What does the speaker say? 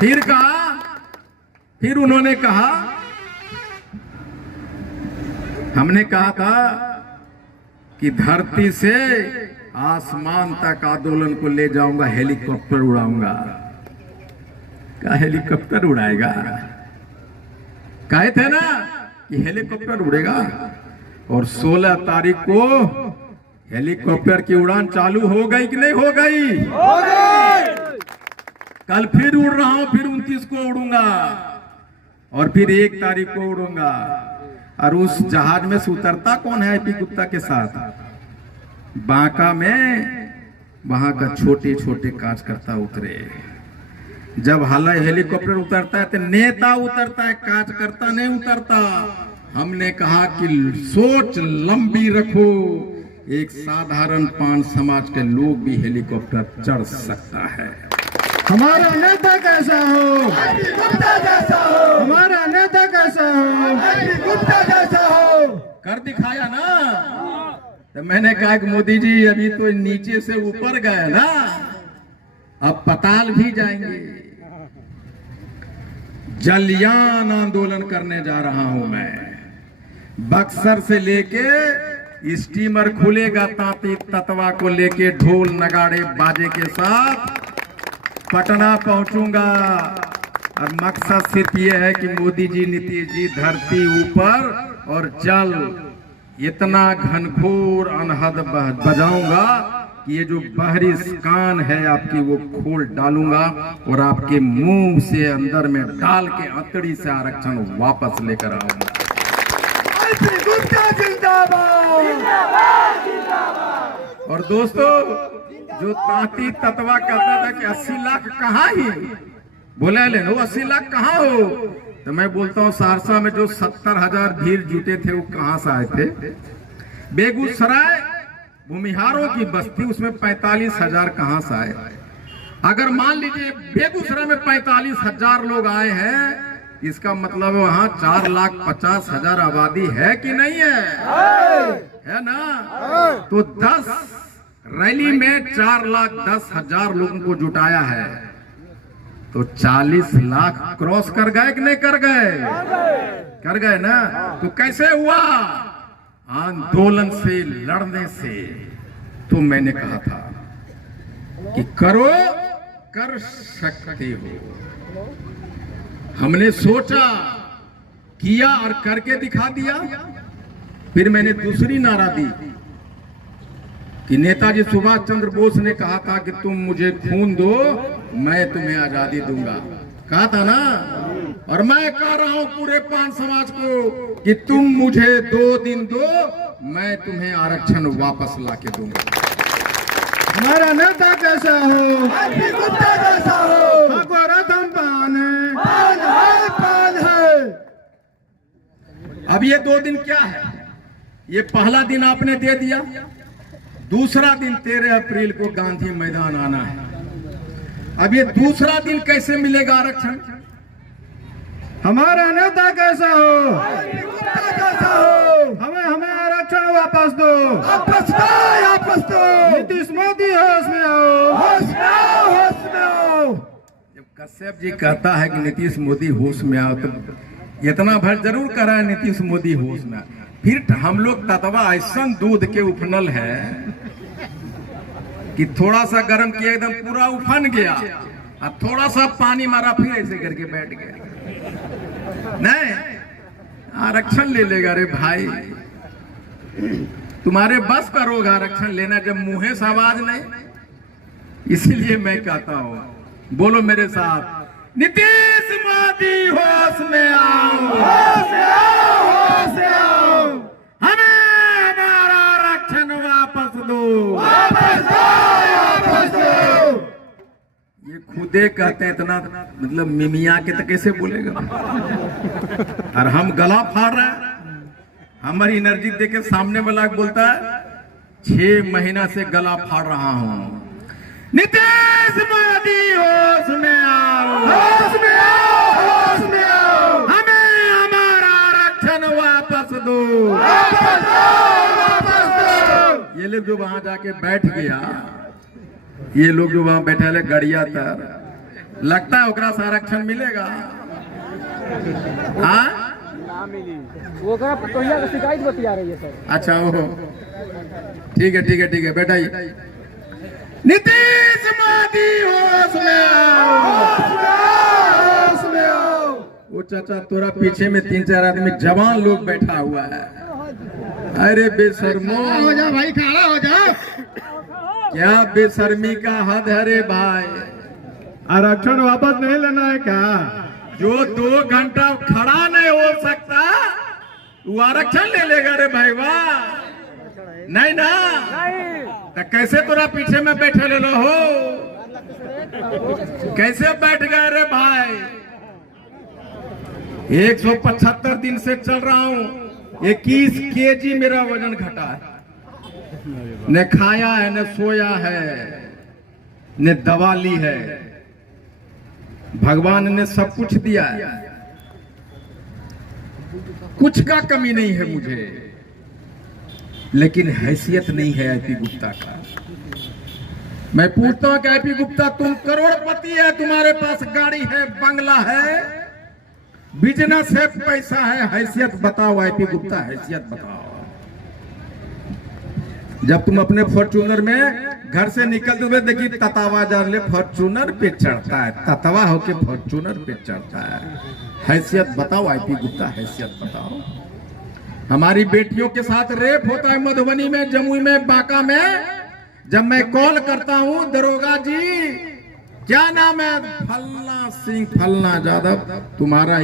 फिर उन्होंने कहा, हमने कहा था कि धरती से आसमान तक आंदोलन को ले जाऊंगा, हेलीकॉप्टर उड़ाऊंगा। क्या हेलीकॉप्टर उड़ाएगा? कहे थे ना कि हेलीकॉप्टर उड़ेगा। और 16 तारीख को हेलीकॉप्टर की उड़ान चालू हो गई कि नहीं हो गई? हो गई। कल फिर उड़ रहा हूं, फिर 29 को उड़ूंगा और फिर 1 तारीख को उड़ूंगा। और उस जहाज में से उतरता कौन है? पी गुप्ता के साथ बांका में वहां का छोटे छोटे कार्यकर्ता उतरे। जब हेलीकॉप्टर उतरता है तो नेता उतरता है, कार्यकर्ता नहीं उतरता। हमने कहा कि सोच लंबी रखो, एक साधारण पान समाज के लोग भी हेलीकॉप्टर चढ़ सकता है। हमारा नेता कैसा हो? गुप्ता जैसा हो। हमारा नेता कैसा हो? गुप्ता जैसा हो। कर दिखाया ना। तो मैंने कहा कि मोदी जी अभी तो नीचे से ऊपर गए ना, अब पाताल भी जाएंगे। जलयान आंदोलन करने जा रहा हूं मैं। बक्सर से लेके स्टीमर खुलेगा तांती ततवा को लेके ढोल नगाड़े बाजे के साथ पटना पहुंचूंगा। और मकसद सिर्फ ये है कि मोदी जी, नीतीश जी, धरती ऊपर और जल इतना घनघोर अनहद बजाऊंगा कि ये जो बाहरी कान है आपकी वो खोल डालूंगा और आपके मुंह से अंदर में डाल के अंतड़ी से आरक्षण वापस लेकर आऊंगा। और दोस्तों, जो तांती ततवा कहता था कि 80 लाख कहाँ ही बोले ले, वो 80 लाख कहाँ हो? तो मैं बोलता हूँ सहरसा में जो 70,000 भीड़ जुटे थे वो कहाँ से आए थे? बेगूसराय भूमिहारों की बस्ती, उसमें 45,000 कहाँ से आए? अगर मान लीजिए बेगूसराय में 45,000 लोग आए हैं, इसका मतलब वहाँ 4,50,000 आबादी है कि नहीं है? है ना? तो 10 रैली में 4,10,000 लोगों को जुटाया है, तो 40 लाख क्रॉस कर गए कि नहीं कर गए? कर गए ना। तो कैसे हुआ? आंदोलन से, लड़ने से। तो मैंने कहा था कि करो, कर सकते हो। हमने सोचा, किया और करके दिखा दिया। फिर मैंने दूसरी नारा दी कि नेताजी सुभाष चंद्र बोस ने कहा था कि तुम मुझे खून दो, मैं तुम्हें आजादी दूंगा। कहा था ना। और मैं कह रहा हूं पूरे पान समाज को कि तुम मुझे 2 दिन दो, मैं तुम्हें आरक्षण वापस लाके दूंगा। हमारा नेता कैसा हो? गुप्ता जैसा हो। पान है। अब ये 2 दिन क्या है? ये पहला दिन आपने दे दिया, दूसरा दिन 13 अप्रैल को गांधी मैदान आना है। अब ये दूसरा दिन कैसे मिलेगा आरक्षण? हमारा नेता कैसा हो? गुप्ता जैसा हो। हमें आरक्षण वापस दो। वापस दो। नीतीश मोदी होश में आओ। होश में आओ, होश में आओ। जब कश्यप जी कहता है कि नीतीश मोदी होश में आओ, तो इतना भर जरूर करा है नीतीश मोदी होश में। फिर हम लोग ततवा ऐसा दूध के उफनल है कि थोड़ा सा गर्म किया एकदम पूरा उफन गया, और थोड़ा सा पानी मारा फिर ऐसे करके बैठ गया। नहीं, आरक्षण ले लेगा रे भाई, तुम्हारे बस का रोग आरक्षण लेना, जब मुंह से आवाज नहीं। इसीलिए मैं कहता हूं, बोलो मेरे साथ, नीतीश मोदी होश में आओ, होश में आओ, होश में आओ। हमें हमारा आरक्षण वापस दो, वापस दो, वापस दो। ये खुदे कहते हैं, इतना मतलब मिमिया के तो कैसे बोलेगा? और हम गला फाड़ रहे हैं। हमारी एनर्जी देखे सामने वाला बोलता है 6 महीना से गला फाड़ रहा हूं। नीतीश मोदी होश में आओ, होश में आओ, होश में आओ। हमें हमारा आरक्षण वापस दो, वापस दो, वापस दो। ये लोग जो वहां जाके बैठ गया, ये लोग जो वहां बैठे गड़िया तर, लगता है ओकरा से आरक्षण मिलेगा। हाँ वो कहिया शिकायत बतिया रही है सर। अच्छा ओहो ठीक है ठीक है ठीक है बेटा। नीतीश मोदी होश में आओ, होश में आओ। वो चाचा तोरा पीछे में 3-4 आदमी जवान लोग बैठा हुआ है। अरे बेशर्मो हो जा भाई, खड़ा हो जा। क्या बेशर्मी का हद है रे भाई। आरक्षण वापस नहीं लेना है क्या? जो 2 घंटा खड़ा नहीं हो सकता वो आरक्षण ले लेगा रे भाई। वाह नहीं ना तो कैसे तोरा पीछे में बैठे ले लो हो, कैसे बैठ गए रे भाई। 175 दिन से चल रहा हूं, 21 केजी मेरा वजन घटा है। न खाया है न सोया है न दवा ली है। भगवान ने सब कुछ दिया है, कुछ का कमी नहीं है मुझे, लेकिन हैसियत नहीं है आईपी गुप्ता का। मैं पूछता हूं कि आईपी गुप्ता तुम करोड़पति है, तुम्हारे पास गाड़ी है, बंगला है, बिजनेस है, पैसा है, हैसियत बताओ आईपी गुप्ता, हैसियत बताओ। जब तुम अपने फॉर्च्यूनर में घर से निकलते हुए देखिए ततावा जान फॉर्च्यूनर पे चढ़ता है, ततवा होके फॉर्च्यूनर पे चढ़ता है। हैसियत बताओ आईपी गुप्ता, हैसियत बताओ। हमारी बेटियों के साथ रेप होता है मधुबनी में, जमुई में, बांका में। जब मैं कॉल करता हूं दरोगा जी क्या नाम है, फलना सिंह फलना यादव, तुम्हारा